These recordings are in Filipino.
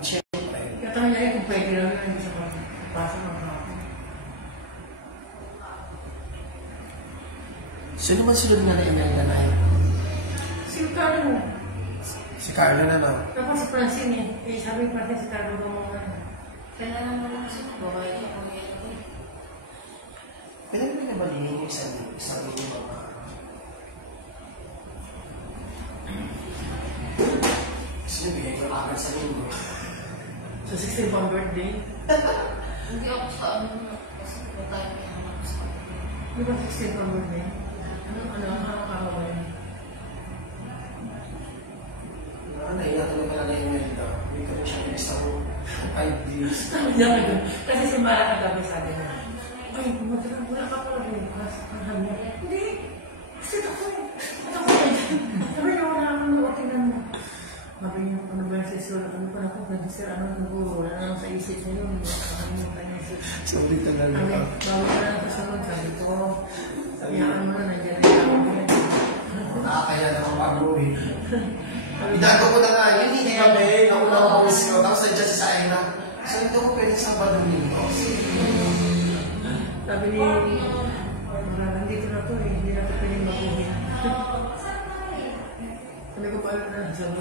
Siyempre. Kaya niya kung pwede lang yun, hindi siya pasok ng hapon. Sino man sunod na Imelda na yun? Si Carlo. Si Carlo na no? Tapos si Francine eh. Sabi pa rin si Carlo gumawa. Kaya naman naman sa babae niya, pamilya ko. Pwede mo na balihin yung isang yung mga... Sino bigay ko agad sa linggo? Sa 16 pang birthday? Hindi ako sa ano, kasi tayo may anak ko sa akin. Di ba 16 pang birthday? Ano, nakakawin? Naiya talaga na yung Imelda. Hindi ko rin siya nilista ko 5 days. Kasi si Mara kagabi sabi na, ay, wala ka pala rin. Ang hanya. Hindi. Kasi ako eh. Ako eh. Sabi niya, wala akong nawakinan mo. Sabi niya, ano ba yung sisyon? Ano pa na kung nag-sir, ano nag-uuro? Wala naman sa isip niya yun. Nakakalimutan niya siya. Sabi talaga. Bago ka na kasunod, sabi ko, iyaan mo na, nandiyan na yung ako. Nakakaya na akong pag-uwi. Idago ko na nga, yun hindi kami, nauna ko ako siyo. Tapos nandiyan si Saina. So, hindi ko pwede sa balong ko. Sabi ni, nandito na to eh, hindi na ito pwedeng mabuhin. Sabi ko paano na, sabi,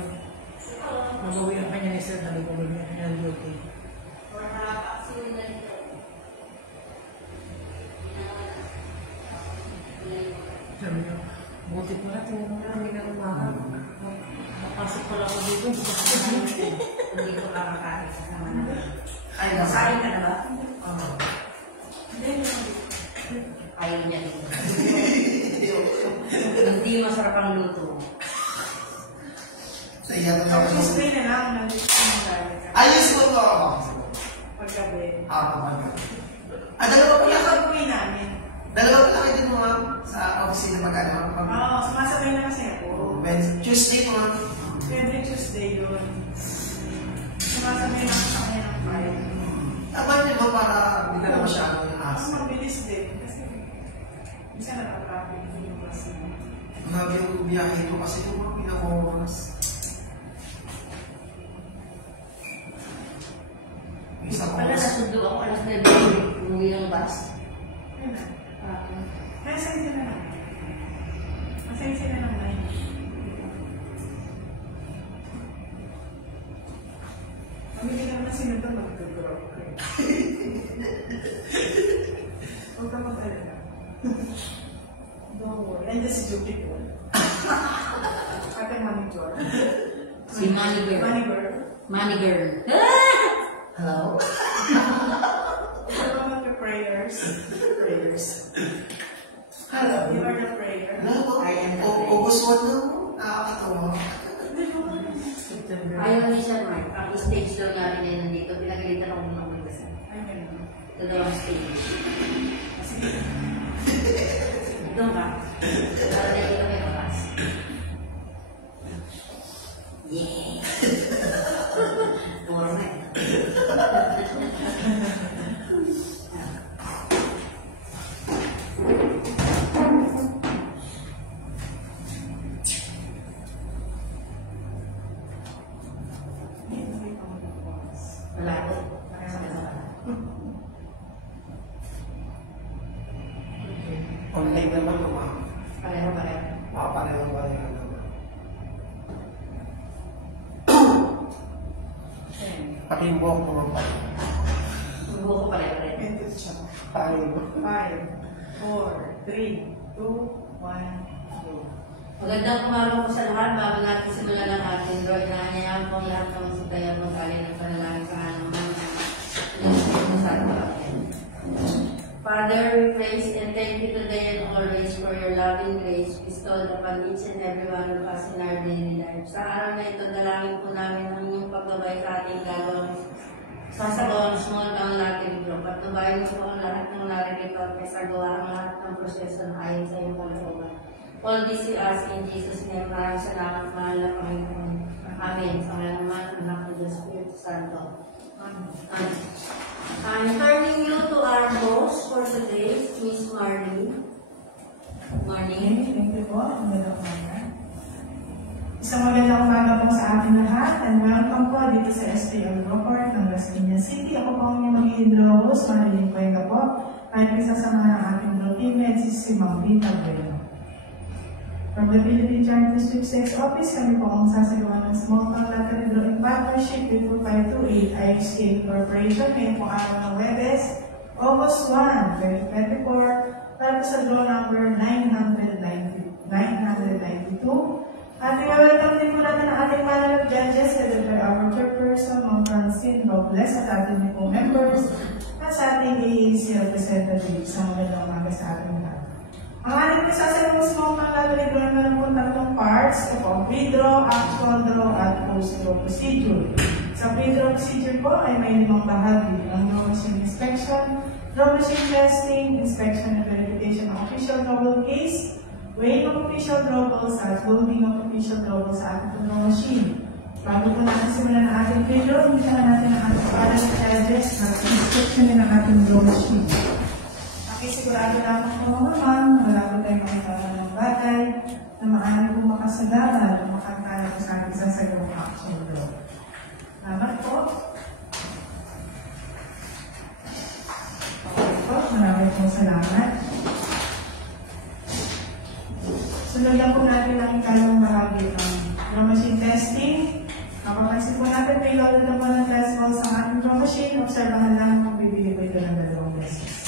mabawi ang kanya ni Sir, sabi ko ba niya, nandito. Sabi niya, buti pa natin, hindi na umahal. Napasok pala ako dito, Hindi ko kakakain sa sama na. Ay, Kain ka na ba? Oo. Ayaw niya din. Hindi masarap ang luto. Naiya na ako. Tuesday na lang, nandito yung dahil. Ayos ko to ako. Paggabi. Kapag. Dalawa pa Yung lang. pag-uwi namin. Dalawa pa lang din mga sa opisina magkano. Oo, sumasabay na kasi ako. Tuesday mga. Every Tuesday yun. Sumasabay na ako sa kanya ng file. Tama niyo ba para hindi ka na masyadong yung Ako asa? mabilis din. Kasi, minsan natatraffic yung bus. Grabe yung biyahe ko kasi yung mga pinaka-oras. Isang Pala oras. nasundo ako alas 9 umuwi ng bus. Yun na. Kaya sa'yo sila lang. Masaya sila lang na yun. Kami din naman sinunod ang mag-drop ko. Huwag ka mag-alala. Don't worry. Nandiyan si Judy po. Ate manager. Si Money Girl. Money girl. Money Girl. Hello? Ito naman the prayers. Prayers. Hello. You are the prayer. Ano? I am the August 1 na. Nakakatawa. September. Ayaw ni siya, Mark. Ang stage daw namin na nandito, pinagalitan ako ng magdasal. Ay, ganun. Ito daw ang stage. Sige. Doon ka. Para na ito may papas. Yeah! Correct. Wala ko. Online naman naman. Pareho. Pareho naman. Pati yung buhok naman pa. Ang buho ko pareho. Mental siya. Pareho. 5, 4, 3, 2, 1, go. Magandang umaga po sa lahat. Bago natin simulan ang ating Lord na anyayahan po ang lahat ng masitayan mo galing ng panalangin sa anuman. Father, we praise and thank you today and always for your loving grace bestowed upon each and every one of us in our daily life. Sa araw na ito, dalangin po namin ang inyong paggabay sa ating gagawang sasagawang small town Latin group at nabayin po ang lahat ng narito at may sagawa ang lahat ng proseso na ayon sa iyong kalooban. All this we ask in Jesus' name. Maraming salamat, mahal na Panginoon. Amen. Sa ngayon naman, anak ng Diyos Espiritu Santo. Amen. I'm turning you to our host for today, Miss Marley. Morning. Thank you po. Magandang umaga. Isang magandang umaga po sa ating lahat and welcome po dito sa Report ng Las Piñas City. Ako po ang inyong mag-i-hidrolose, Marilyn Cuenca po. Kahit isasama ng ating routine medicine si Ma'am Rita Bueno. From the Philippine Joint District 6 Office, kami po ang sasagawa ng small town lottery draw in partnership with 2528 IHK Corporation ngayong po araw ng Webes, August 1, 2024, para sa draw number 992. At i-welcome din po natin ang ating panel of judges headed by our chairperson, Ma'am Francine Robles, at ating po members, at sa ating AAC representative sa magandang umaga sa ating lahat. Ang ating magsasagawang small town lottery draw naman po tatlong parts, ito po, pre-draw, actual draw, at post-draw procedure. Sa pre-draw procedure po ay may 5 bahagi, ang draw machine inspection, draw machine testing, inspection and verification ng official double case, weighing of official drawballs at loading of official drawballs sa ating draw machine. Bago po natin simulan ang ating pre-draw, umpisa na natin ang ating panel of judges na inspection din ang ating draw machine. Sigurado lamang po naman, wala po tayong makikita ng bagay na maaari po makasagara o makakala po sa ating sasagawang action draw. Salamat po. Okay po, maraming po salamat. Sunod lang po natin ang ikalawang bahagi ng draw machine testing. Mapapansin po natin may loaded na po ng test ball sa ating draw machine. Observahan lang kung bibili po ito ng 2 beses.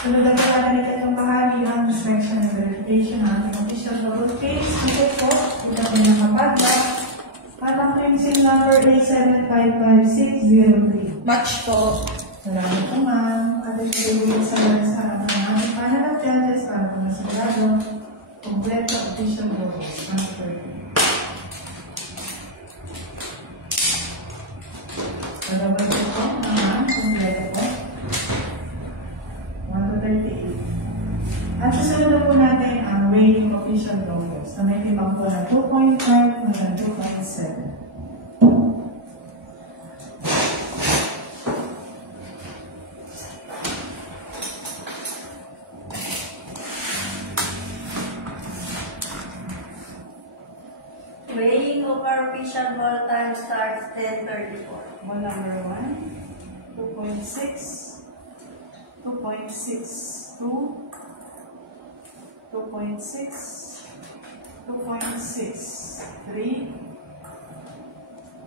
Sunod na po natin itong bahagi ng inspection and verification ng ating official double case. Ito po, ito po yung mapadlock. At ang crimson number 8755-603. Match po. Salamat po ma'am. At ito sa lansaran ng ating panel of judges para po masigurado kompleto official double. Double po naman, kompleto po. 138. At susunod po natin ang weighing official drawballs na may timang po na 2.5 hanggang 2.7. Weighing of our official ball time starts 10:34. Ball number 1, 2.6, 2.62, 2.6, 2.6, 3,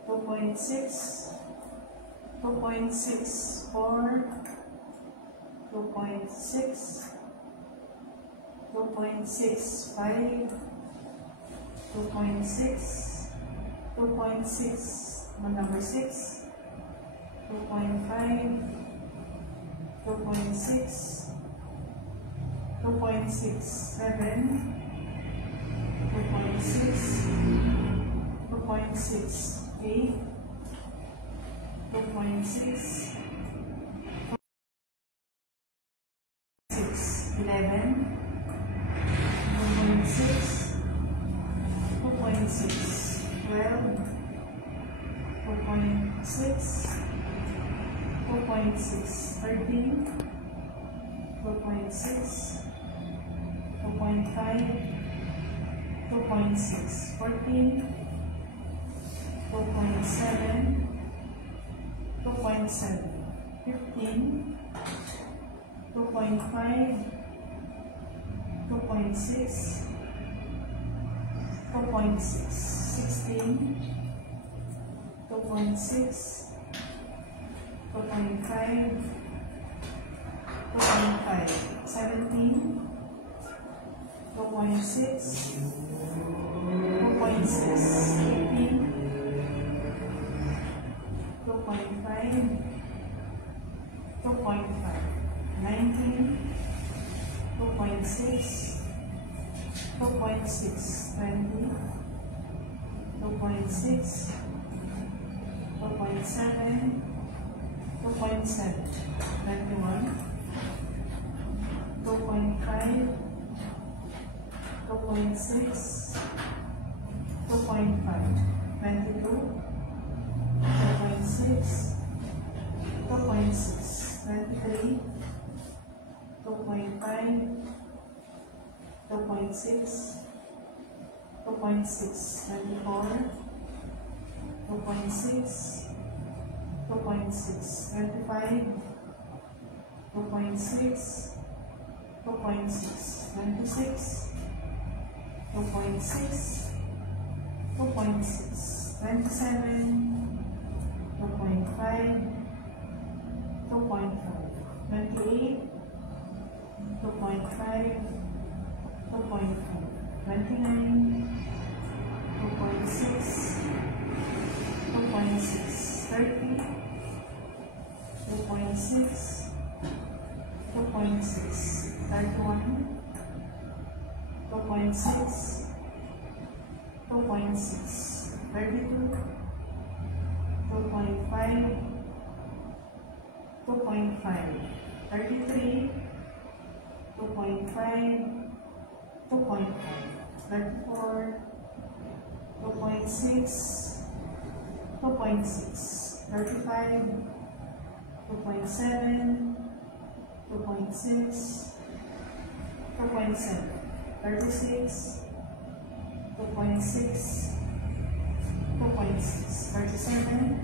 2.6, 2.6, 4, 2.6, 2.6, 5, 2.6, 2.6, number 6, 2.5, 2.6, 2.67, 2.6, 2.6, 8, 2.6, 6, 11, 2.6, 2.6, 12, 2.6, 2.6, 13, 2.6, 2.5, 2.6, 14, 2.7, 2.7, 15, 2.5, 2.6, 2.6, 16, 2.6, 2.5, 2.5, 17, 2.6, 2.6, 18, 2.5, 2.5, 19, 2.6, 2.6, 20, 2.6, 2.7, 2.7, 21, 2.5, 2.6, 2.5, 22, 2.6, 2.6, 23, 2.5, 2.6, 2.6, 24, 2.6, 2.6, 25, 2.6, 2.6, 26, 2.6, 2.6, 27, 2.5, 2.5, 28, 2.5, 2.5, 29, 2.6, 2.6, 30, 2.6, 2.6, 31, 2.6, 2.6, 32, 2.5, 2.5, 33, 2.5, 2.5, 34, 2.6, 2.6, 35, 2.7, 2.6, 2.7, 36, 2.6, 2.6, 37,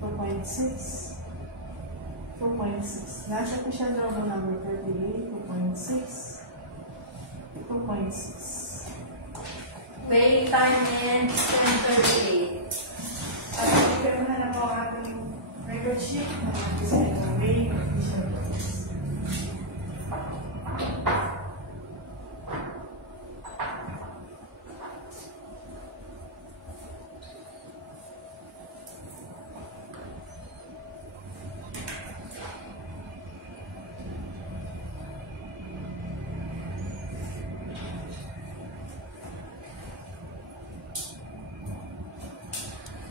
2.6, 2.6. Last official double number 38, 2.6, 2.6. Waiting time is 10:38. Pag-ibigay mo na po ang ating record sheet na mag-design ng weight official doubles.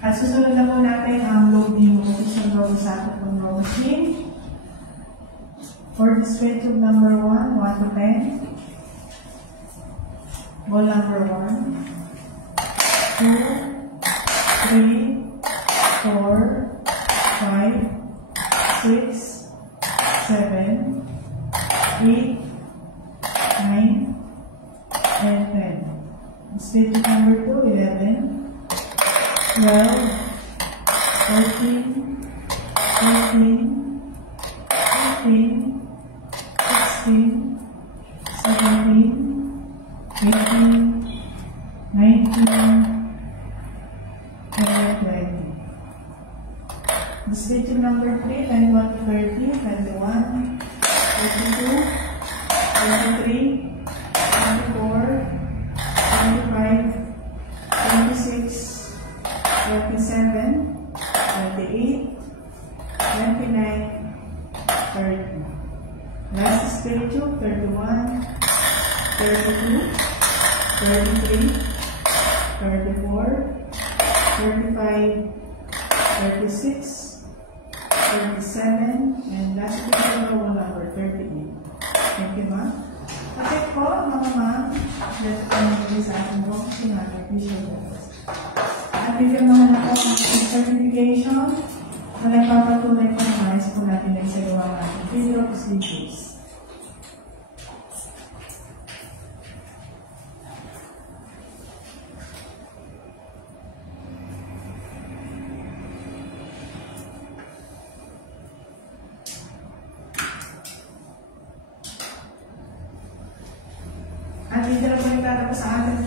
At susunod na po natin ang loading official double sa ating row machine. For this weight tube number 1, 1 to 10. Ball number 1, 2, 3, 4, 5, 6, 7, 8, 9, and 10. Weight tube number 2, 11. 12, 13, 14, 15, 16, 17, 18, 19, and 20. The stage number 3, 21 to 30, 21, 22, 23, 24, 25, 26, 27, 28, 29, 30. Last stage of 31, 32, 33, 34, 35, 36, 37, and last stage of number 38. Thank you, ma'am. Okay po, mga ma'am. Let's go sa ating room. Sinag-appreciate that. At bigyan mo na po ang certification na nagpapatunay po ng ayos po natin na isagawa natin. Video procedures.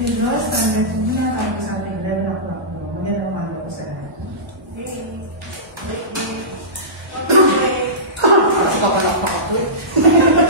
individual standards yung tinatawag sa ating level of rock. Magandang umaga po sa lahat. Kasi papalakpak ako. Palakpak.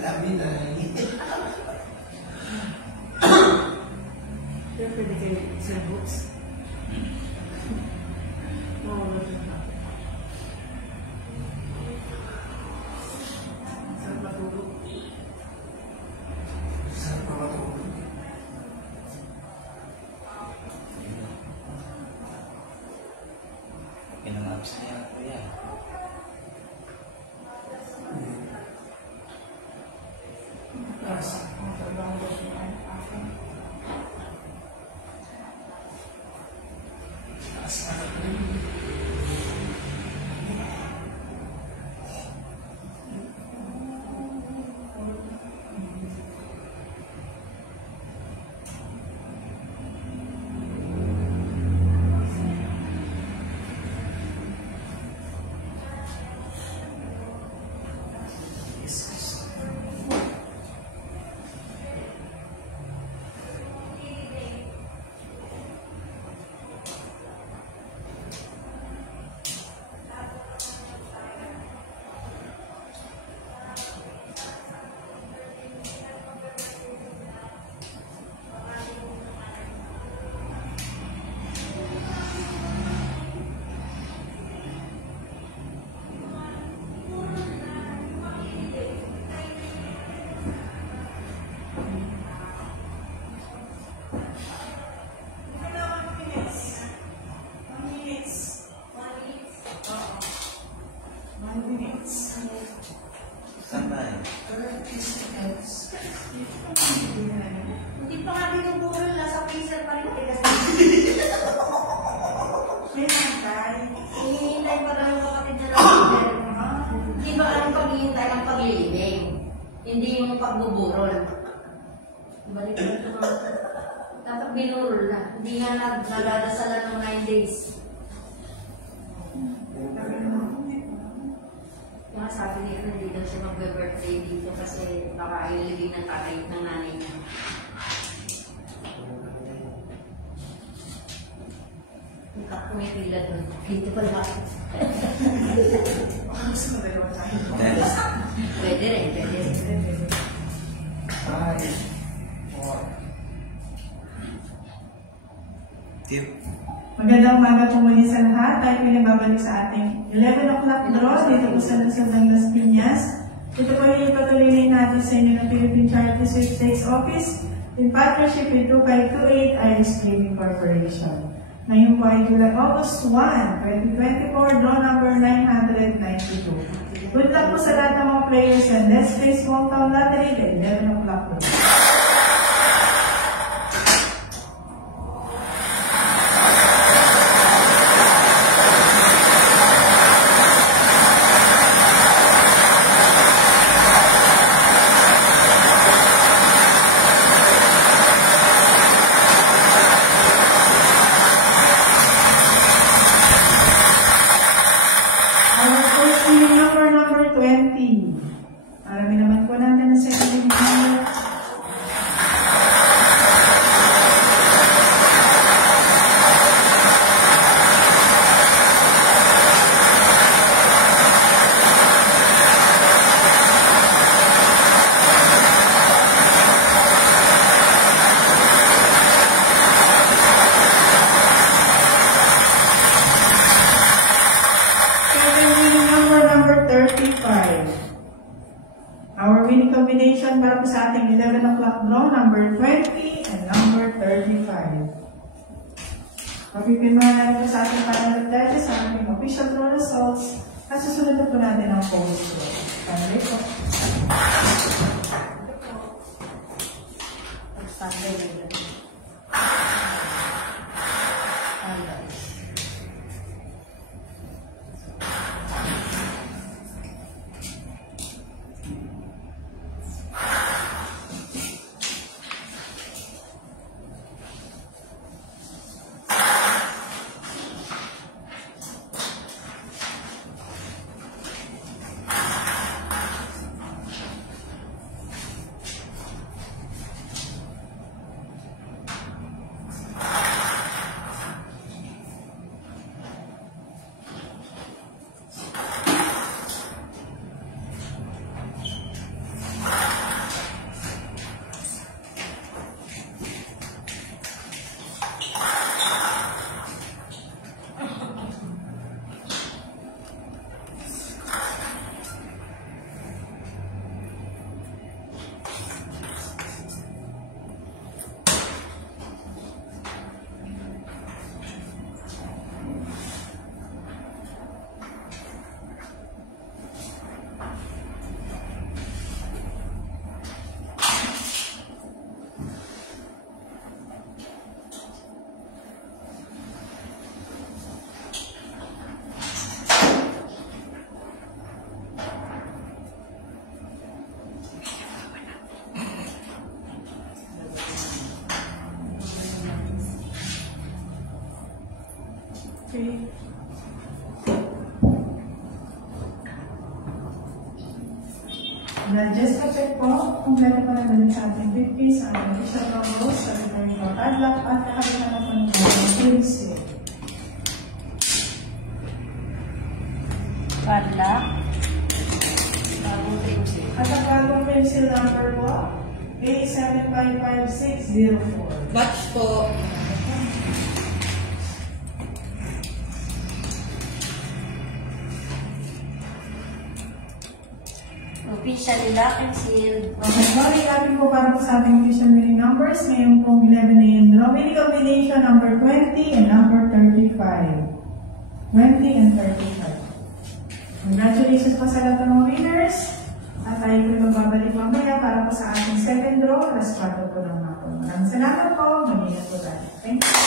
Labi na. Pero pwede kayo sa books. Oo, saan matulog? Saan pa matulog? Pinang-abs niya ako yan. Saan ba yun? 30 seconds. Hindi pa nga binuburo, nasa freezer pa rin. May nantay. Hinihintay pa lang yung kapatid na lang. Hindi ba ang paghihintay ng paglilibing? Hindi yung pagbuburol. Balik na ito mga. Dapat binurol na. Hindi nga nagdadasalan ng 9 days. Kaya sabi niya, hindi daw siya mag-birthday dito kasi baka ilibing ng tatay ng nanay niya. Kumipila doon. Dito pala. Gusto mo dalawa tayo? Pwede rin, pwede rin. 5, 4. Tip. Magandang umaga po muli sa lahat. Tayo pinababalik sa ating 11 o'clock draw dito po sa Nasabang Las Piñas. Ito po yung ipatuloy natin sa inyo ng Philippine Charity Sweepstakes Office in partnership with 2528 Irish Cleaning Corporation. Ngayon po ay July August 1, 2024, draw number 992. Good luck po sa lahat ng mga players and let's face hometown lottery the 11 o'clock draw. Number 20. Marami naman po natin ang second number. Our winning combination para po sa ating 11 o'clock draw, number 20 and number 35. Mapipinuhan natin po sa ating panel of judges sa ating official draw results at susunod na po natin ang post draw. Panel po. Pag-standard na yun. Okay. Judges, na-check po kung meron pa naman sa ating 50 sa ating official numbers, sa return ko padlock at nakabita na po ng pencil. Padlock. Bagong pencil. At ang bagong pencil number po, A755604. Batch po. Officially lock and sealed. Okay, balik natin po para po sa ating official winning numbers. Ngayon pong 11 a.m. draw. Winning combination number 20 and number 35. 20 and 35. Congratulations po sa lahat ng mga winners. At tayo po magbabalik mamaya para po sa ating second draw. Alas 4 po ng hapon. Maraming salamat po. Mag-ingat po tayo. Thank you.